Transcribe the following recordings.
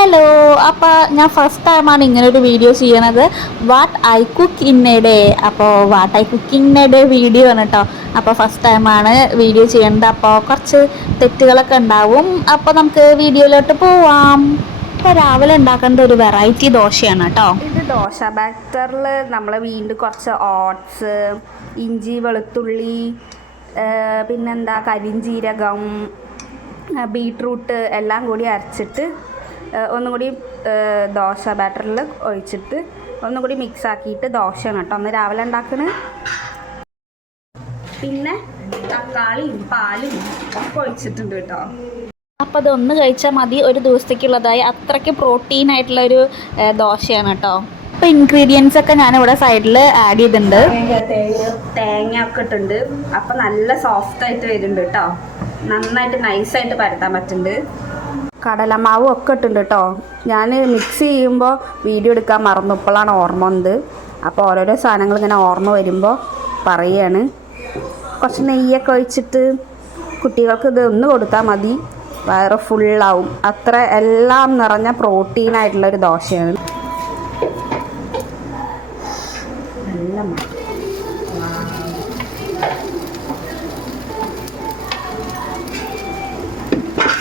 Hello, അപ്പോൾ ഞാൻ first ടൈമാണ് ഇങ്ങനൊരു വീഡിയോ ചെയ്യണത്. What I cook in a day. അപ്പോൾ what I cook in a day video ആണ് കേട്ടോ. അപ്പോൾ ഫസ്റ്റ് ടൈമാണ് വീഡിയോ ചെയ്യേണ്ടത്. അപ്പോൾ കുറച്ച് തെറ്റുകളൊക്കെ ഉണ്ടാവും. അപ്പോൾ നമുക്ക് വീഡിയോയിലോട്ട് പോവാം. ഇപ്പോൾ രാവിലെ ഉണ്ടാക്കേണ്ട ഒരു വെറൈറ്റി ദോശയാണ് കേട്ടോ. ഇത് ദോശ ബാറ്ററിൽ നമ്മൾ വീണ്ടും കുറച്ച് ഓട്സ്, ഇഞ്ചി, വെളുത്തുള്ളി, പിന്നെന്താ കരിഞ്ജീരകം, ബീട്രൂട്ട് എല്ലാം കൂടി അരച്ചിട്ട് ഒന്നും കൂടി ദോശ ബാറ്ററിൽ ഒഴിച്ചിട്ട് ഒന്നും കൂടി മിക്സ് ആക്കിയിട്ട് ദോശയാണ് കേട്ടോ ഒന്ന് രാവിലെ ഉണ്ടാക്കുന്നത്. പിന്നെ തക്കാളിയും പാലും ഒക്കെ ഒഴിച്ചിട്ടുണ്ട് കേട്ടോ. അപ്പോൾ അതൊന്ന് കഴിച്ചാൽ മതി, ഒരു ദിവസത്തേക്കുള്ളതായി. അത്രയ്ക്ക് പ്രോട്ടീൻ ആയിട്ടുള്ളൊരു ദോശയാണ് കേട്ടോ. അപ്പോൾ ഇൻഗ്രീഡിയൻസ് ഒക്കെ ഞാനിവിടെ സൈഡിൽ ആഡ് ചെയ്തിട്ടുണ്ട്. തേങ്ങ ഒക്കെ ഇട്ടുണ്ട്. അപ്പം നല്ല സോഫ്റ്റ് ആയിട്ട് വരുന്നുണ്ട് കേട്ടോ. നന്നായിട്ട് നൈസായിട്ട് പരത്താൻ പറ്റുന്നുണ്ട്. കടലമാവും ഒക്കെ ഇട്ടുണ്ട് കേട്ടോ. ഞാൻ മിക്സ് ചെയ്യുമ്പോൾ വീഡിയോ എടുക്കാൻ മറന്നു, ഇപ്പോഴാണ് ഓർമ്മ വന്നത്. അപ്പോൾ ഓരോരോ സാധനങ്ങൾ ഇങ്ങനെ ഓർമ്മ വരുമ്പോൾ പറയുകയാണ്. കുറച്ച് നെയ്യൊക്കെ ഒഴിച്ചിട്ട് കുട്ടികൾക്ക് ഇത് ഒന്ന് കൊടുത്താൽ മതി, വയറ് ഫുള്ളാവും. അത്ര എല്ലാം നിറഞ്ഞ പ്രോട്ടീനായിട്ടുള്ളൊരു ദോശയാണ്. നല്ല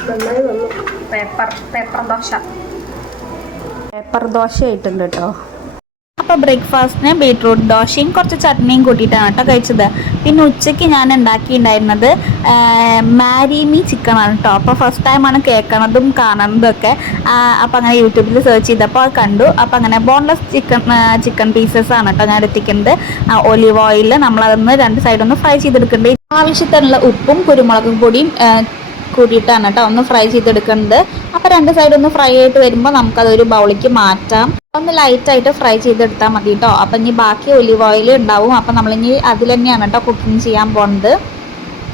നന്നായി വന്നു. പേപ്പർ ദോശ ആയിട്ടുണ്ട് കേട്ടോ. അപ്പോൾ ബ്രേക്ക്ഫാസ്റ്റിന് ബീട്രൂട്ട് ദോശയും കുറച്ച് ചട്നിയും കൂട്ടിയിട്ടാണ് കേട്ടോ കഴിച്ചത്. പിന്നെ ഉച്ചയ്ക്ക് ഞാൻ ഉണ്ടാക്കിയിട്ടുണ്ടായിരുന്നത് മാരിമി ചിക്കനാണ് കേട്ടോ. അപ്പോൾ ഫസ്റ്റ് ടൈമാണ് കേൾക്കണതും കാണുന്നതും ഒക്കെ. അപ്പോൾ അങ്ങനെ യൂട്യൂബിൽ സെർച്ച് ചെയ്തപ്പോൾ അത് കണ്ടു. അപ്പോൾ അങ്ങനെ ബോൺലെസ് ചിക്കൻ പീസസ് ആണ് കേട്ടോ ഞാൻ എത്തിക്കുന്നത്. ഒലിവ് ഓയിലിൽ നമ്മളതൊന്ന് രണ്ട് സൈഡൊന്ന് ഫ്രൈ ചെയ്തെടുക്കേണ്ടത്. ആവശ്യത്തിനുള്ള ഉപ്പും കുരുമുളകും പൊടിയും കൂട്ടിയിട്ടാണ് കേട്ടോ ഒന്ന് ഫ്രൈ ചെയ്തെടുക്കുന്നത്. അപ്പോൾ രണ്ട് സൈഡ് ഒന്ന് ഫ്രൈ ആയിട്ട് വരുമ്പോൾ നമുക്കതൊരു ബൗളിലേക്ക് മാറ്റാം. ഒന്ന് ലൈറ്റായിട്ട് ഫ്രൈ ചെയ്തെടുത്താൽ മതി കേട്ടോ. അപ്പം ഇനി ബാക്കി ഒലിവ് ഓയിൽ ഉണ്ടാവും. അപ്പം നമ്മളിനി അതിൽ തന്നെയാണ് കേട്ടോ കുക്കിംഗ് ചെയ്യാൻ പോകുന്നത്.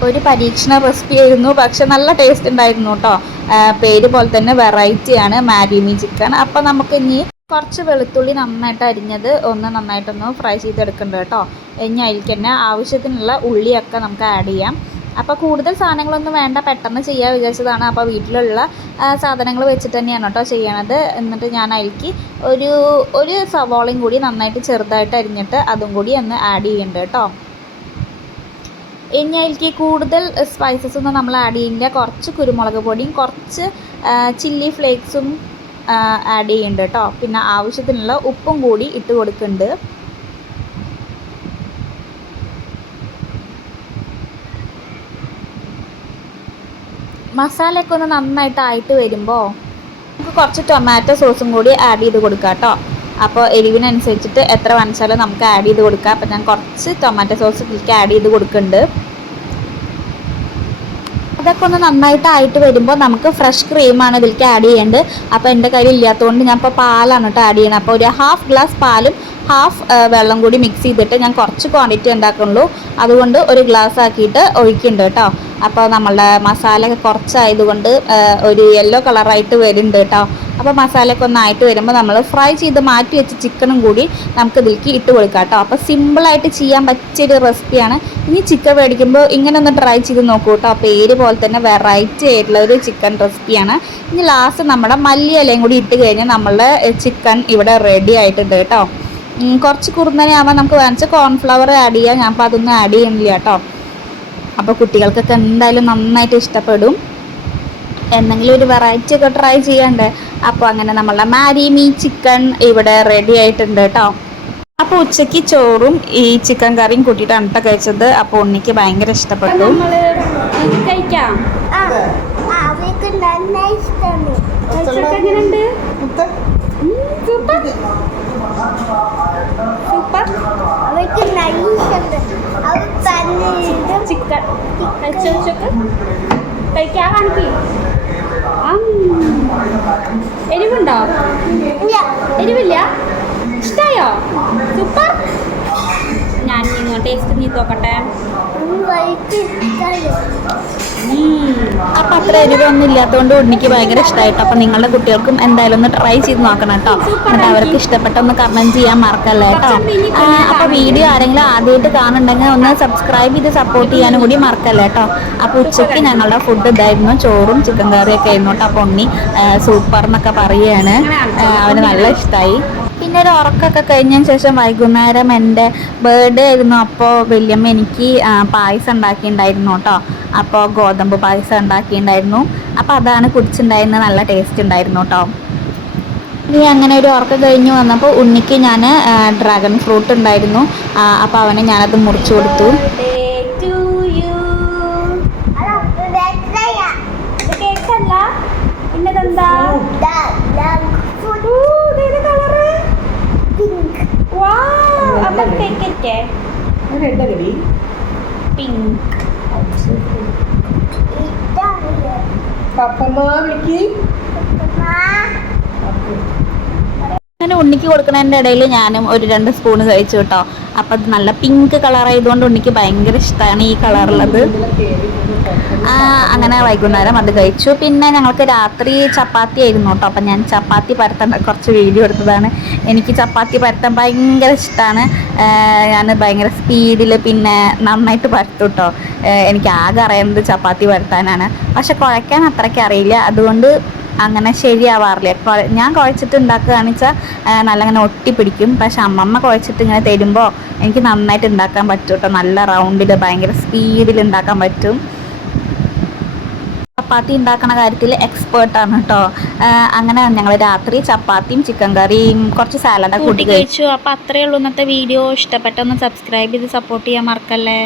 ഒരു പരീക്ഷണ റെസിപ്പി ആയിരുന്നു, പക്ഷെ നല്ല ടേസ്റ്റ് ഉണ്ടായിരുന്നു കേട്ടോ. പേര് പോലെ തന്നെ വെറൈറ്റിയാണ് മാരിമി ചിക്കൻ. അപ്പം നമുക്ക് ഇനി കുറച്ച് വെളുത്തുള്ളി നന്നായിട്ട് അരിഞ്ഞത് നന്നായിട്ടൊന്ന് ഫ്രൈ ചെയ്തെടുക്കുന്നുണ്ട് കേട്ടോ. ഇനി അതിലേക്ക് തന്നെ ആവശ്യത്തിനുള്ള ഉള്ളിയൊക്കെ നമുക്ക് ആഡ് ചെയ്യാം. അപ്പോൾ കൂടുതൽ സാധനങ്ങളൊന്നും വേണ്ട, പെട്ടെന്ന് ചെയ്യാൻ വിചാരിച്ചതാണ്. അപ്പോൾ വീട്ടിലുള്ള സാധനങ്ങൾ വെച്ചിട്ട് തന്നെയാണ് കേട്ടോ ചെയ്യണത്. എന്നിട്ട് ഞാൻ അതിലേക്ക് ഒരു സവാളയും കൂടി നന്നായിട്ട് ചെറുതായിട്ട് അരിഞ്ഞിട്ട് അതും കൂടി ഒന്ന് ആഡ് ചെയ്യുന്നുണ്ട് കേട്ടോ. ഇനി അതിലേക്ക് കൂടുതൽ സ്പൈസസ് ഒന്നും നമ്മൾ ആഡ് ചെയ്യുന്നില്ല. കുറച്ച് കുരുമുളക് പൊടിയും കുറച്ച് ചില്ലി ഫ്ലേക്സും ആഡ് ചെയ്യുന്നുണ്ട് കേട്ടോ. പിന്നെ ആവശ്യത്തിനുള്ള ഉപ്പും കൂടി ഇട്ട് കൊടുക്കുന്നുണ്ട്. മസാലയൊക്കെ ഒന്ന് നന്നായിട്ടായിട്ട് വരുമ്പോൾ നമുക്ക് കുറച്ച് ടൊമാറ്റോ സോസും കൂടി ആഡ് ചെയ്ത് കൊടുക്കാം കേട്ടോ. അപ്പോൾ എരിവിനനുസരിച്ചിട്ട് എത്ര വേണമെച്ചാലും നമുക്ക് ആഡ് ചെയ്ത് കൊടുക്കാം. അപ്പോൾ ഞാൻ കുറച്ച് ടൊമാറ്റോ സോസ് ഇതിലേക്ക് ആഡ് ചെയ്ത് കൊടുക്കുന്നുണ്ട്. അതൊക്കെ ഒന്ന് നന്നായിട്ടായിട്ട് വരുമ്പോൾ നമുക്ക് ഫ്രഷ് ക്രീമാണ് ഇതിലേക്ക് ആഡ് ചെയ്യേണ്ടത്. അപ്പോൾ എൻ്റെ കയ്യിൽ ഇല്ലാത്തതുകൊണ്ട് ഞാൻ ഇപ്പോൾ പാലാണ് കേട്ടോ ആഡ് ചെയ്യണം. അപ്പോൾ ഒരു ഹാഫ് ഗ്ലാസ് പാലും ഹാഫ് വെള്ളം കൂടി മിക്സ് ചെയ്തിട്ട് ഞാൻ കുറച്ച് ക്വാണ്ടിറ്റി ഉണ്ടാക്കുന്നുള്ളൂ. അതുകൊണ്ട് ഒരു ഗ്ലാസ് ആക്കിയിട്ട് ഒഴിക്കുന്നുണ്ട് കേട്ടോ. അപ്പോൾ നമ്മളുടെ മസാല കുറച്ചായതുകൊണ്ട് ഒരു യെല്ലോ കളറായിട്ട് വരുന്നുണ്ട് കേട്ടോ. അപ്പോൾ മസാലയൊക്കെ ഒന്നായിട്ട് വരുമ്പോൾ നമ്മൾ ഫ്രൈ ചെയ്ത് മാറ്റി വെച്ച ചിക്കനും കൂടി നമുക്ക് ഇതിലേക്ക് ഇട്ട് കൊടുക്കാം കേട്ടോ. അപ്പോൾ സിമ്പിളായിട്ട് ചെയ്യാൻ പറ്റിയൊരു റെസിപ്പിയാണ്. ഇനി ചിക്കൻ മേടിക്കുമ്പോൾ ഇങ്ങനെ ഒന്ന് ട്രൈ ചെയ്ത് നോക്കൂ കേട്ടോ. പേര് പോലെ തന്നെ വെറൈറ്റി ആയിട്ടുള്ള ഒരു ചിക്കൻ റെസിപ്പിയാണ്. ഇനി ലാസ്റ്റ് നമ്മുടെ മല്ലി ഇലയും കൂടി ഇട്ട് കഴിഞ്ഞാൽ നമ്മളുടെ ചിക്കൻ ഇവിടെ റെഡി ആയിട്ടുണ്ട് കേട്ടോ. കുറച്ച് കുറുന്നനെയാകുമ്പോൾ നമുക്ക് വേണമെങ്കിൽ കോൺഫ്ലവർ ആഡ് ചെയ്യാം. ഞാൻ അപ്പോൾ അതൊന്നും ആഡ് ചെയ്യുന്നില്ല കേട്ടോ. അപ്പോൾ കുട്ടികൾക്കൊക്കെ എന്തായാലും നന്നായിട്ട് ഇഷ്ടപ്പെടും. എന്തെങ്കിലും ഒരു വെറൈറ്റി ഒക്കെ ട്രൈ ചെയ്യണ്ടേ. അപ്പോൾ അങ്ങനെ നമ്മളുടെ മാരിമി ചിക്കൻ ഇവിടെ റെഡി ആയിട്ടുണ്ട് കേട്ടോ. അപ്പോൾ ഉച്ചയ്ക്ക് ചോറും ഈ ചിക്കൻ കറിയും കൂട്ടിയിട്ടാണ് കേട്ടോ കഴിച്ചത്. അപ്പോൾ ഉണ്ണിക്ക് ഭയങ്കര ഇഷ്ടപ്പെട്ടു. കഴിക്കാം. സൂപ്പർ സൂപ്പർ ചിക്കൻ കഴിക്കാൻ കാണിക്കും. എരിവുണ്ടോ? എരിവില്ല. ഇഷ്ടായോ? സൂപ്പർ. ഞാൻ ടേസ്റ്റ് ചെയ്ത് നോക്കട്ടെ. അപ്പം അത്ര എരിവൊന്നും ഇല്ലാത്തതുകൊണ്ട് ഉണ്ണിക്ക് ഭയങ്കര ഇഷ്ടമായിട്ടോ. അപ്പം നിങ്ങളുടെ കുട്ടികൾക്കും എന്തായാലും ഒന്ന് ട്രൈ ചെയ്ത് നോക്കണം കേട്ടോ. എന്നിട്ട് അവർക്ക് ഇഷ്ടപ്പെട്ടൊന്ന് കമൻറ്റ് ചെയ്യാൻ മറക്കല്ലേ കേട്ടോ. അപ്പോൾ വീഡിയോ ആരെങ്കിലും ആദ്യമായിട്ട് കാണുന്നുണ്ടെങ്കിൽ ഒന്ന് സബ്സ്ക്രൈബ് ചെയ്ത് സപ്പോർട്ട് ചെയ്യാനും കൂടി മറക്കല്ലേ കേട്ടോ. അപ്പോൾ ഉച്ചയ്ക്ക് ഞങ്ങളുടെ ഫുഡ് ഇതായിരുന്നു, ചോറും ചിക്കൻ കറിയൊക്കെ ആയിരുന്നു കേട്ടോ. അപ്പോൾ ഉണ്ണി സൂപ്പർ എന്നൊക്കെ പറയുകയാണ്, അവന് നല്ല ഇഷ്ടമായി. പിന്നെ ഒരു ഉറക്കമൊക്കെ കഴിഞ്ഞതിന് ശേഷം വൈകുന്നേരം എൻ്റെ ബർത്ത്ഡേ ആയിരുന്നു. അപ്പോൾ വല്യമ്മ എനിക്ക് പായസം ഉണ്ടാക്കിയിട്ടുണ്ടായിരുന്നു കേട്ടോ. അപ്പോൾ ഗോതമ്പ് പായസം ഉണ്ടാക്കിയിട്ടുണ്ടായിരുന്നു. അപ്പോൾ അതാണ് കുടിച്ചിട്ടുണ്ടായിരുന്നത്, നല്ല ടേസ്റ്റ് ഉണ്ടായിരുന്നു കേട്ടോ. ഇനി അങ്ങനെ ഒരു ഉറക്കം കഴിഞ്ഞ് വന്നപ്പോൾ ഉണ്ണിക്ക് ഞാൻ ഡ്രാഗൺ ഫ്രൂട്ട് ഉണ്ടായിരുന്നു. അപ്പോൾ അവന് ഞാനത് മുറിച്ചു കൊടുത്തു. പിന്നെന്താ പിങ്ക്. അങ്ങനെ ഉണ്ണിക്ക് കൊടുക്കുന്നതിൻ്റെ ഇടയിൽ ഞാനും ഒരു 2 സ്പൂണ് കഴിച്ചു കേട്ടോ. അപ്പം അത് നല്ല പിങ്ക് കളറായതുകൊണ്ട് ഉണ്ണിക്ക് ഭയങ്കര ഇഷ്ടമാണ് ഈ കളറുള്ളത്. അങ്ങനെ വൈകുന്നേരം അത് കഴിച്ചു. പിന്നെ ഞങ്ങൾക്ക് രാത്രി ചപ്പാത്തി ആയിരുന്നു കേട്ടോ. അപ്പം ഞാൻ ചപ്പാത്തി പരത്താൻ കുറച്ച് വീഡിയോ എടുത്തതാണ്. എനിക്ക് ചപ്പാത്തി പരത്താൻ ഭയങ്കര ഇഷ്ടമാണ്. ഞാൻ ഭയങ്കര സ്പീഡിൽ പിന്നെ നന്നായിട്ട് പരത്തും കേട്ടോ. എനിക്ക് ആകെ അറിയുന്നത് ചപ്പാത്തി പരത്താനാണ്. പക്ഷെ കുഴയ്ക്കാൻ അത്രയ്ക്ക് അറിയില്ല, അതുകൊണ്ട് അങ്ങനെ ശരിയാവാറില്ല. ഞാൻ കുഴച്ചിട്ട് ഉണ്ടാക്കുകയാണെന്ന് വെച്ചാൽ നല്ല അങ്ങനെ ഒട്ടിപ്പിടിക്കും. പക്ഷെ അമ്മമ്മ കുഴച്ചിട്ട് ഇങ്ങനെ തരുമ്പോൾ എനിക്ക് നന്നായിട്ട് ഉണ്ടാക്കാൻ പറ്റും കേട്ടോ. നല്ല റൗണ്ടിൽ ഭയങ്കര സ്പീഡിൽ ഉണ്ടാക്കാൻ പറ്റും. ചപ്പാത്തി ഉണ്ടാക്കുന്ന കാര്യത്തിൽ എക്സ്പേർട്ടാണ് കേട്ടോ. അങ്ങനെ ഞങ്ങൾ രാത്രി ചപ്പാത്തിയും ചിക്കൻ കറിയും കുറച്ച് സാലഡൊക്കെ കൂട്ടി കഴിച്ചു. അപ്പോൾ അത്രയേ ഉള്ളൂ ഇന്നത്തെ വീഡിയോ. ഇഷ്ടപ്പെട്ടൊന്ന് സബ്സ്ക്രൈബ് ചെയ്ത് സപ്പോർട്ട് ചെയ്യാൻ മറക്കല്ലേ.